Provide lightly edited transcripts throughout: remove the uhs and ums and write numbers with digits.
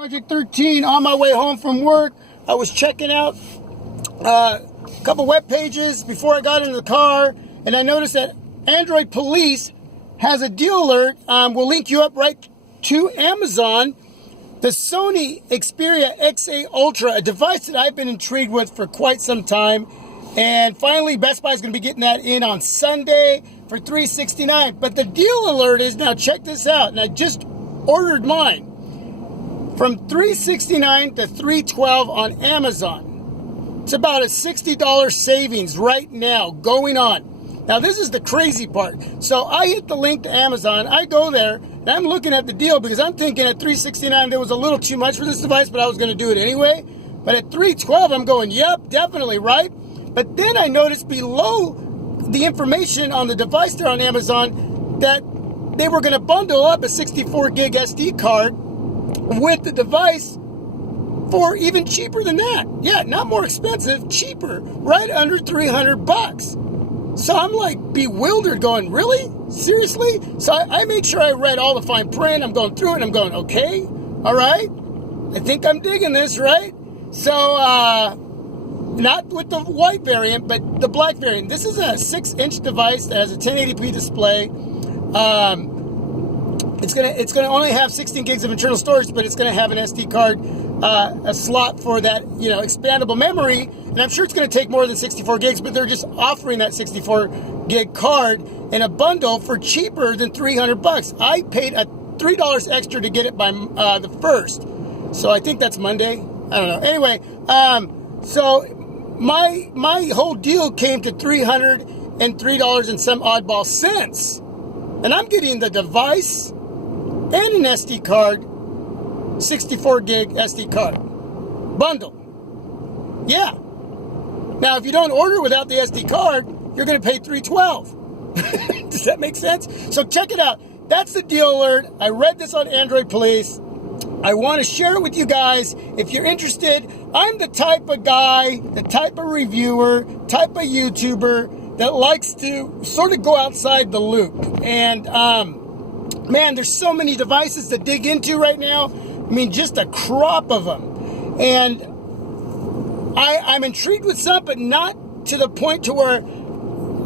Project 13 on my way home from work. I was checking out a couple web pages before I got into the car, and I noticed that Android Police has a deal alert. We'll link you up right to Amazon. The SONY XPERIA XA Ultra, a device that I've been intrigued with for quite some time. And finally, Best Buy is going to be getting that in on Sunday for $369. But the deal alert is, now check this out, and I just ordered mine. From $369 to $312 on Amazon. It's about a $60 savings right now going on. Now this is the crazy part. So I hit the link to Amazon, I go there, and I'm looking at the deal because I'm thinking at $369 there was a little too much for this device, but I was going to do it anyway. But at $312 I'm going, yep, definitely, right? But then I noticed below the information on the device there on Amazon that they were going to bundle up a 64 gig SD card with the device for even cheaper than that. Yeah, not more expensive, cheaper, right under 300 bucks. So I'm like bewildered going, really? Seriously? So I made sure I read all the fine print. I'm going through it and I'm going, okay, all right. I think I'm digging this, right? So, not with the white variant, but the black variant. This is a 6-inch device that has a 1080p display. It's gonna only have 16 gigs of internal storage, but it's gonna have an SD card, a slot for that, expandable memory. And I'm sure it's gonna take more than 64 gigs, but they're just offering that 64 gig card in a bundle for cheaper than 300 bucks. I paid $3 extra to get it by the 1st. So I think that's Monday. I don't know. Anyway, so my whole deal came to $303 and some oddball cents. And I'm getting the device and an SD card, 64 gig SD card bundle. Yeah. Now, if you don't order without the SD card, you're going to pay $312. Does that make sense? So check it out. That's the deal alert. I read this on Android Police. I want to share it with you guys. If you're interested, I'm the type of guy, the type of reviewer, type of YouTuber that likes to sort of go outside the loop. And, man, there's so many devices to dig into right now. I mean, just a crop of them. And I'm intrigued with some, but not to the point to where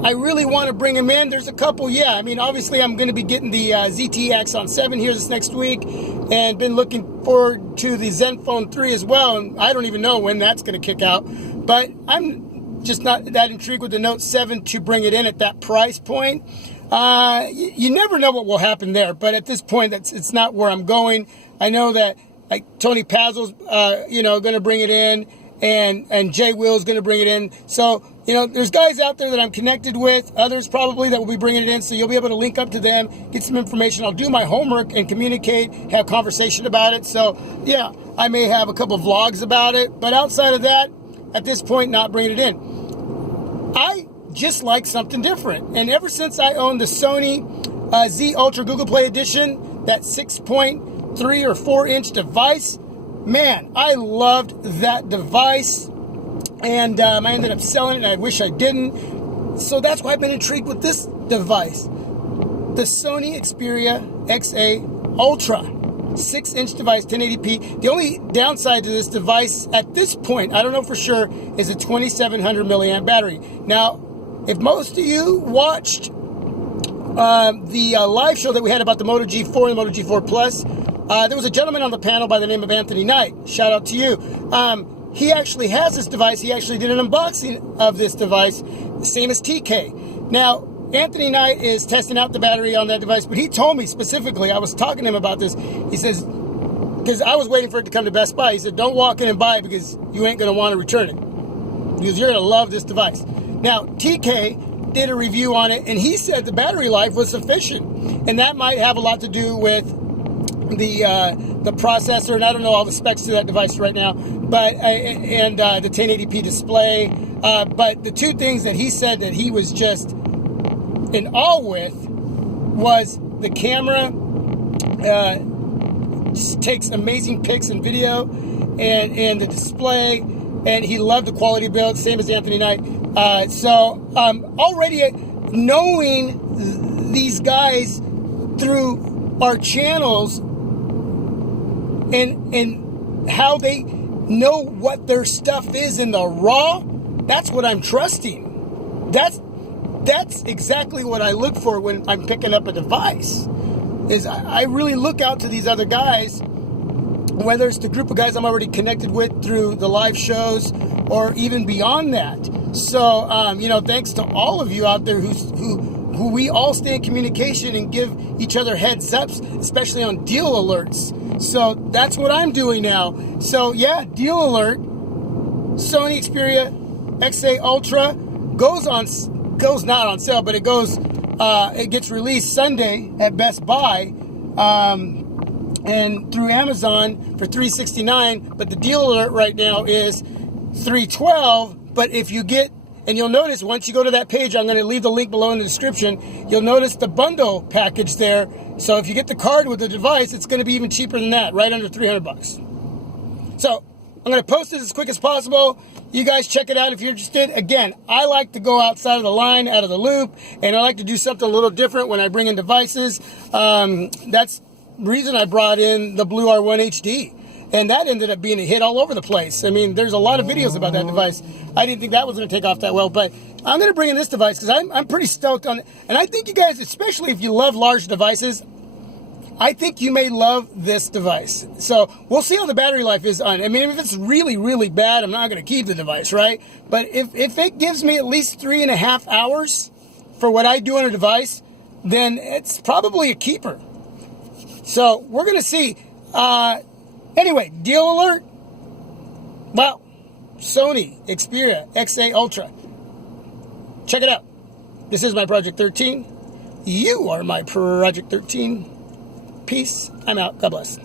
I really want to bring them in. There's a couple, yeah. I mean, obviously, I'm going to be getting the ZTE Axon 7 here this next week, and been looking forward to the Zenfone 3 as well. And I don't even know when that's going to kick out. But I'm just not that intrigued with the Note 7 to bring it in at that price point. You never know what will happen there, but at this point, it's not where I'm going. I know that like Tony Pazzo's, going to bring it in, and Jay Will's going to bring it in. So, there's guys out there that I'm connected with, others probably that will be bringing it in. So you'll be able to link up to them, get some information. I'll do my homework and communicate, have conversation about it. So yeah, I may have a couple of vlogs about it, but outside of that, at this point, not bringing it in. I just like something different. And ever since I owned the Sony Z Ultra Google Play Edition, that 6.3 or 4-inch device, man, I loved that device. And I ended up selling it, and I wish I didn't. So that's why I've been intrigued with this device. The Sony Xperia XA Ultra. 6-inch device, 1080p. The only downside to this device at this point, I don't know for sure, is a 2700 milliamp battery. Now, if most of you watched the live show that we had about the Moto G4 and the Moto G4 Plus, there was a gentleman on the panel by the name of Anthony Knight. Shout out to you. He actually has this device. He actually did an unboxing of this device, same as TK. Now, Anthony Knight is testing out the battery on that device, but he told me specifically, I was talking to him about this, he says, because I was waiting for it to come to Best Buy, he said, don't walk in and buy it because you ain't going to want to return it. Because you're going to love this device. Now, TK did a review on it, and he said the battery life was sufficient. And that might have a lot to do with the processor, and I don't know all the specs to that device right now, but and the 1080p display. But the two things that he said that he was just in awe with was the camera. Just takes amazing pics and video, and the display, and he loved the quality build, same as Anthony Knight. So already knowing these guys through our channels, and how they know what their stuff is in the raw, that's what I'm trusting. That's exactly what I look for when I'm picking up a device. Is I really look out to these other guys, whether it's the group of guys I'm already connected with through the live shows or even beyond that. So, thanks to all of you out there who we all stay in communication and give each other heads ups, especially on deal alerts. So that's what I'm doing now. So yeah, deal alert. Sony Xperia XA Ultra goes not on sale, but it gets released Sunday at Best Buy. And through Amazon for $369, but the deal alert right now is $312. But if you get, and you'll notice once you go to that page, I'm going to leave the link below in the description, you'll notice the bundle package there. So if you get the card with the device, it's going to be even cheaper than that, right under $300. So I'm going to post this as quick as possible. You guys check it out if you're interested. Again, I like to go outside of the line, out of the loop, and I like to do something a little different when I bring in devices. That's reason I brought in the Blue R1 HD, and that ended up being a hit all over the place. I mean, there's a lot of videos about that device. I didn't think that was going to take off that well, but I'm going to bring in this device because I'm pretty stoked on it. And I think you guys, especially if you love large devices, I think you may love this device. So we'll see how the battery life is on it. I mean, if it's really, really bad, I'm not going to keep the device, right? But if it gives me at least 3.5 hours for what I do on a device, then it's probably a keeper. So we're going to see. Anyway, deal alert. Well, Sony Xperia XA Ultra. Check it out. This is my Project 13. You are my Project 13. Peace. I'm out. God bless.